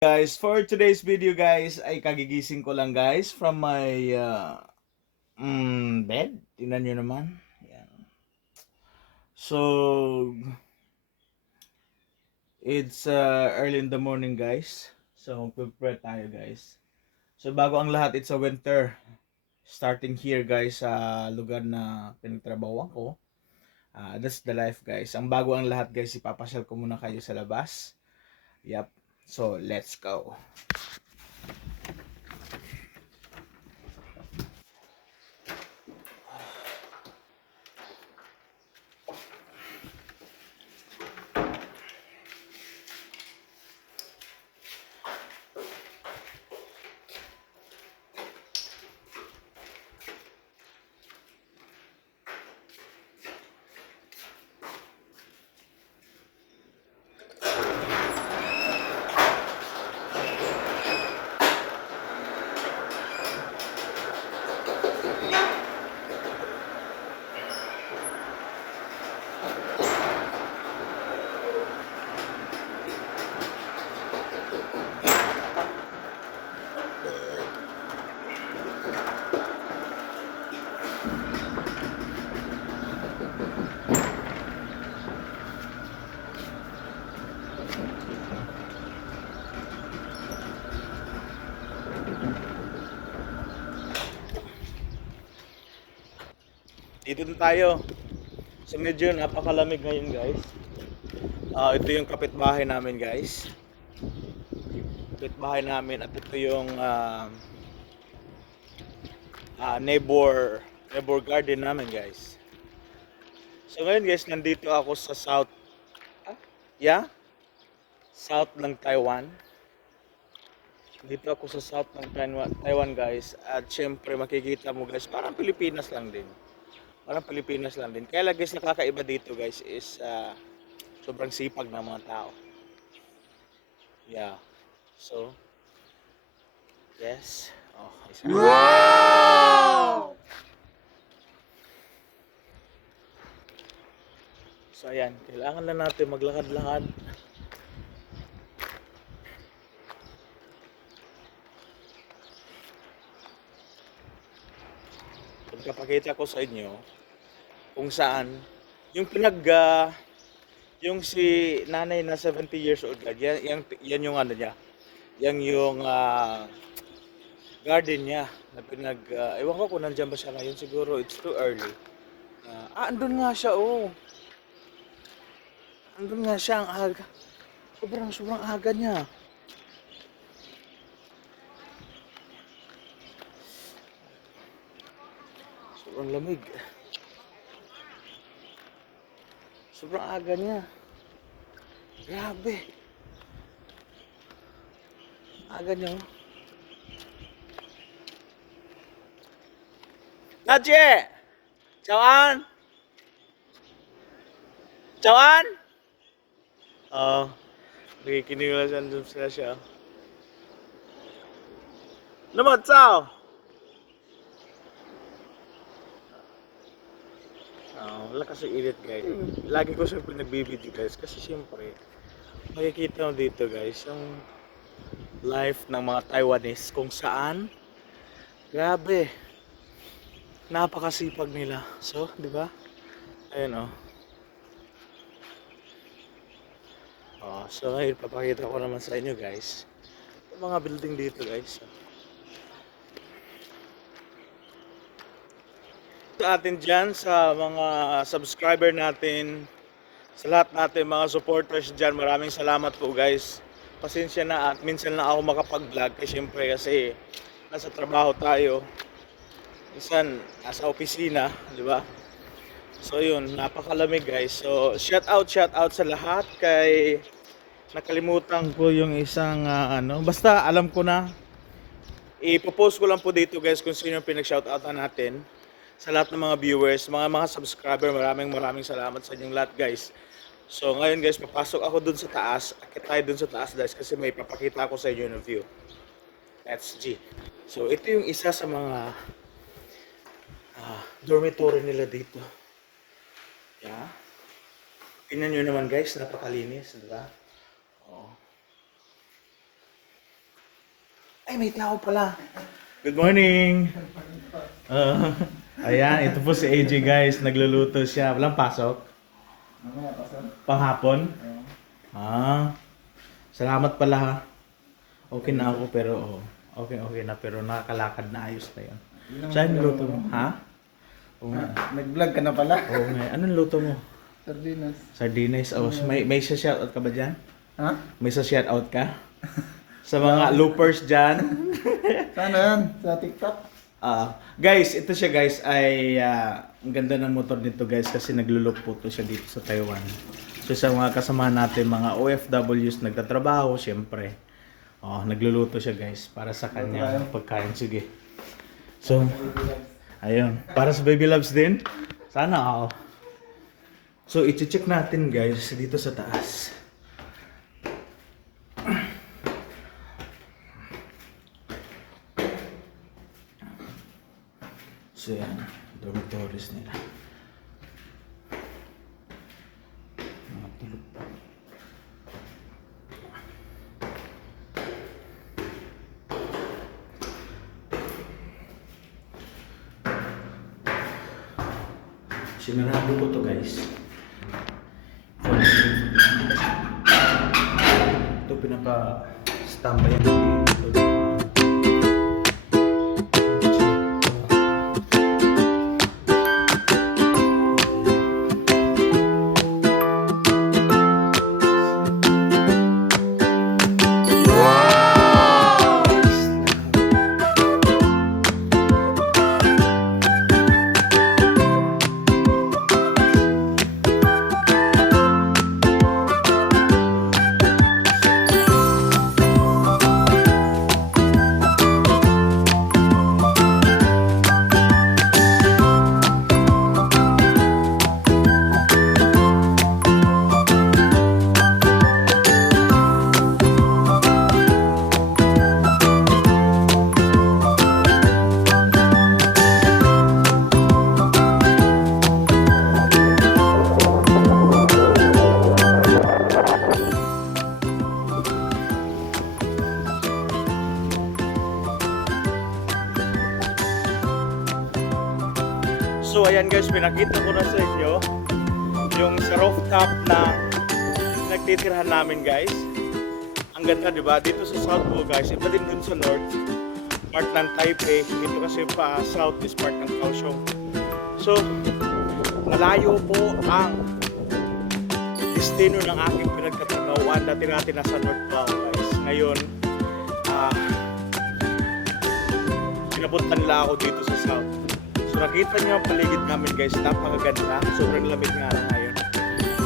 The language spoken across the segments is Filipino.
Guys, for today's video guys, ay kagigising ko lang guys from my uh, mm, bed. Tingnan nyo naman. Yan. So, it's uh, early in the morning guys. So, prepare tayo guys. So, bago ang lahat, it's a winter. Starting here guys sa lugar na pinagtrabawan ko. Ah, that's the life guys. Ang bago ang lahat guys, ipapasyal ko muna kayo sa labas. Yep. So, let's go. Dito na tayo. So medyo napakalamig ngayon guys. Ah, ito yung kapitbahay namin guys. Kapitbahay namin at ito yung ah, ah, neighbor neighbor garden namin guys. So ngayon guys, nandito ako sa south ah, yeah? South ng Taiwan. Dito ako sa south ng Taiwan guys. At syempre makikita mo guys, parang Pilipinas lang din. Parang Pilipinas lang din. Kaya guys, nakakaiba dito guys is ah, sobrang sipag ng mga tao. Yeah. So, yes. Oh, isa. So ayan, kailangan na natin maglakad-lakad. Pagkapakita ko sa inyo kung saan yung pinag ah, yung si nanay na 70 years old yan, yan, yan yung ano niya. Yan yung ah, garden niya na pinag ah, ewan ko kung nandiyan ba siya ngayon siguro it's too early. Ah, ah, andun nga siya oh. Andun nga siya ang aga. Sobrang sobrang aga niya. Sobrang lamig. Sobrang aga niya. Grabe. Aga niya. oh. Nadje! Chào Chào Oo. nakikinig na siya. Doon sila siya. Naman, Chào! Wala kasi init guys. Lagi ko siya pinagbibideo guys kasi siyempre makikita mo dito guys yung life ng mga Taiwanese kung saan grabe napakasipag nila. So, di ba? Ayun oh. Oh, so ngayon papakita ko naman sa inyo guys yung mga building dito guys. Sa atin dyan, sa mga subscriber natin, sa lahat natin, mga supporters dyan, maraming salamat po guys. Pasensya na at minsan lang ako makapag-vlog kasi syempre kasi nasa trabaho tayo. Minsan nasa opisina, di ba? So yun, napakalamig guys. So shout out, shout out sa lahat kay nakalimutan ko yung isang ah, ano, basta alam ko na ipopost ko lang po dito guys kung sino yung pinag-shoutoutan natin sa lahat ng mga viewers, mga mga subscriber, maraming maraming salamat sa inyong lahat guys. So ngayon guys, papasok ako dun sa taas, akit tayo dun sa taas guys kasi may papakita ako sa inyo ng view. That's G. So ito yung isa sa mga ah, dormitory nila dito. Yeah. Tingnan nyo naman guys, napakalinis, di ba? Oo. Ay, may tao pala. Good morning. Ah, ayan, ito po si AJ guys. Nagluluto siya. Walang pasok? Mamaya pa sir. Panghapon? Ah, salamat pala ha. Okay na ako pero oh, okay okay na pero nakakalakad na ayos na yun. Saan yung luto mo? Ha? Oo nga. Nag-vlog ka na pala. Oo nga. Anong luto mo? Sardinas. Sardinas. Oh, may may sa shoutout ka ba diyan? Ha? May sa shoutout ka? sa mga loopers diyan. Sana yan? Sa TikTok? Ah, guys, ito siya guys ay ah, ang ganda ng motor nito guys kasi naglulok po to siya dito sa Taiwan. So sa mga kasama natin mga OFWs nagtatrabaho, syempre. Oh, nagluluto siya guys para sa kanya pagkain sige. So, ayun, para sa baby loves din. Sana ako. So, i-check natin guys dito sa taas. So yan, dormitories nila. Mga tulog pa. Sinarado ko to guys. Ito pinaka-standby yan. Ito. So ayan guys, pinakita ko na sa inyo yung sa rooftop na nagtitirhan namin guys. Ang ganda, di ba? Dito sa South po guys, iba din dun sa North. Part ng Taipei, dito kasi pa South is part ng Kaohsiung. So, malayo po ang destino ng aking pinagkatrabahuan. Dati natin nasa North ako guys. Ngayon, ah, pinapunta nila ako dito sa South. So nakita niyo ang paligid namin guys, napakaganda. Sobrang lamig nga na ngayon.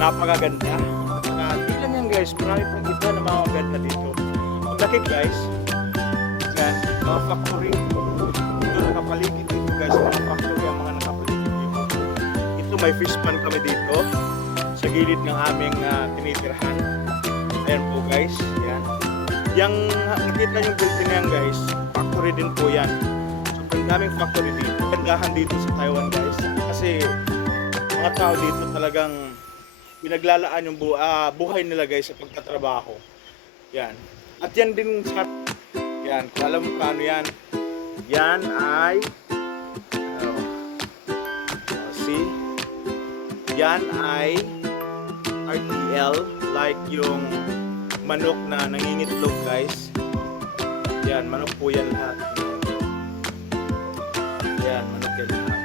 Napakaganda. At saka, di lang yan guys, marami pang iba na mga maganda dito. Ang guys, yan, mga factory. Ito nakapaligid dito guys, mga factory ang mga nakapaligid dito. Ito may fish pan kami dito sa gilid ng aming ah, tinitirhan. Ayan po guys, yan. Yang nakita yung building na yan guys, factory din po yan. Sobrang daming factory dito. Gandahan dito sa Taiwan guys. Kasi mga tao dito talagang pinaglalaan yung bu- ah, buhay nila guys sa pagtatrabaho. Yan. At yan din sa yan, kung alam mo paano yan. Yan ay ano, oh, see? Yan ay RTL like yung manok na nangingitlog guys. Yan, manok po yan lahat. Yan, manok yan lahat.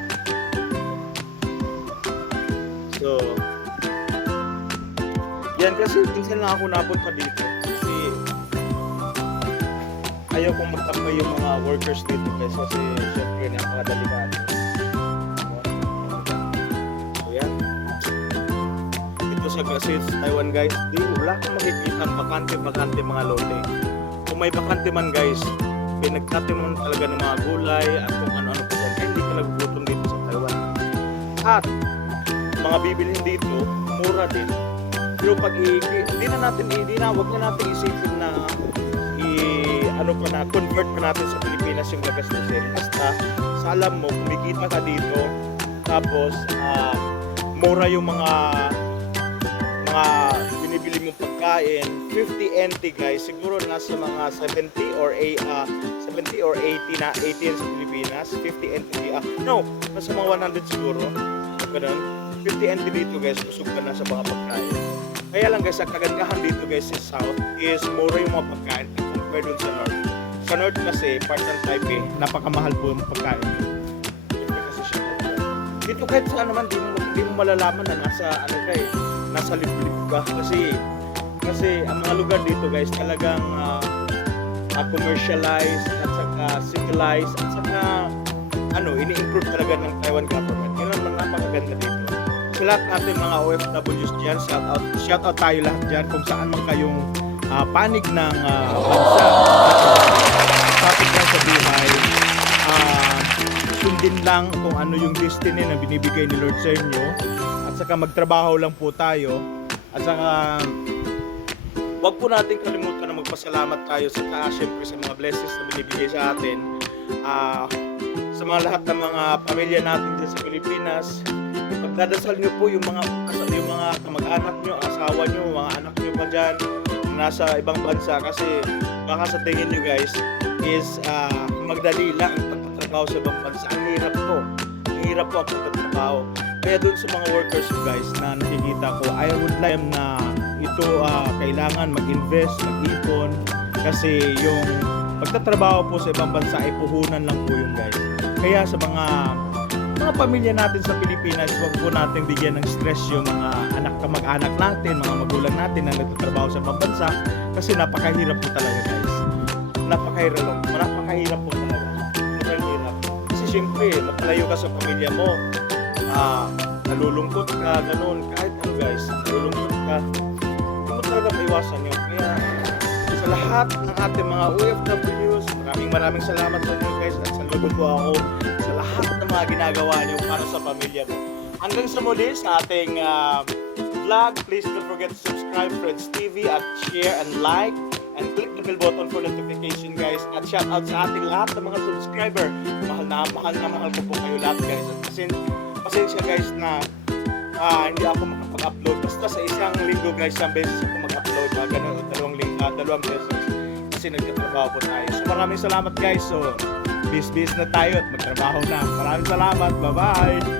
So, yan kasi minsan lang ako napunta dito. Kasi ayaw kong magtambay yung mga workers dito guys kasi syempre napakadelikado. So yan. Dito sa kasi Taiwan guys, di wala kang makikita bakante-bakante mga lote. Kung may bakante man guys, pinagtatiman talaga ng mga gulay at kung ano-ano pa dyan. Nagugutom dito sa Taiwan. At mga bibilhin dito, mura din. Pero pag i, hindi na natin, hindi na, wag na natin isipin na i, ano pa na, convert pa natin sa Pilipinas yung gagastusin. Basta, sa alam mo, kumikita ka dito, tapos, ah, mura yung mga, mga bibili mo pagkain, 50 NT guys, siguro nasa mga 70 or a ah, 70 or 80 na 80 yan sa Pilipinas, 50 NT ah, no, nasa mga 100 siguro. Ganun. 50 NT dito guys, busog ka na sa mga pagkain. Kaya lang guys, ang kagandahan dito guys sa South is mura yung mga pagkain compared dun sa North. Sa North kasi, part ng Taipei, napakamahal po yung pagkain. Dito kahit saan naman, di mo, di mo malalaman na nasa, ano ka eh, nasa liblib ka. Kasi, kasi ang mga lugar dito guys, talagang ah, commercialized at saka civilized at saka ano, ini-improve talaga ng Taiwan government. Yun ang napakaganda dito. Sa lahat natin mga OFWs dyan, shout out, shout out tayo lahat dyan kung saan man kayong ah, panig ng ah, bansa. Topic lang sa buhay. Ah, sundin lang kung ano yung destiny na binibigay ni Lord sa inyo. Saka magtrabaho lang po tayo. At saka Huwag po natin kalimutan na magpasalamat tayo sa taas, syempre sa mga blessings na binibigay sa atin. Ah, sa mga lahat ng mga pamilya natin dyan sa Pilipinas, pagdadasal nyo po yung mga yung mga kamag-anak nyo, asawa nyo, mga anak nyo pa dyan, nasa ibang bansa kasi baka sa tingin nyo guys is ah, magdali lang ang pagtatrabaho sa ibang bansa. Ang hirap po. Ang hirap po ang pagtatrabaho. Kaya dun sa mga workers guys na nakikita ko, I would like na ito ah, kailangan mag-invest, mag-ipon kasi yung pagtatrabaho po sa ibang bansa ay puhunan lang po yun guys. Kaya sa mga mga pamilya natin sa Pilipinas, huwag po natin bigyan ng stress yung mga anak kamag-anak natin, mga magulang natin na nagtatrabaho sa ibang bansa kasi napakahirap po talaga guys. Napakahirap, napakahirap po talaga. Sobrang hirap. Kasi syempre, napalayo ka sa pamilya mo, ah, nalulungkot ka, ganun, kahit ano guys, nalulungkot ka, hindi mo talaga maiwasan yun. Kaya sa lahat ng ating mga OFWs, maraming maraming salamat sa inyo guys at saludo po ako sa lahat ng mga ginagawa niyo para sa pamilya mo. Hanggang sa muli sa ating ah, vlog, please don't forget to subscribe Friends TV at share and like and click the bell button for notification guys at shout out sa ating lahat ng mga subscriber. Mahal na mahal na mahal ko po kayo lahat guys. At pasin, pasensya guys na ah, hindi ako makapag-upload. Basta sa isang linggo guys, isang beses ako mag-upload. Mga ganun, o dalawang linggo, ah, dalawang beses. Kasi nagtatrabaho po tayo. So maraming salamat guys. So, bis-bis na tayo at magtrabaho na. Maraming salamat. Bye-bye!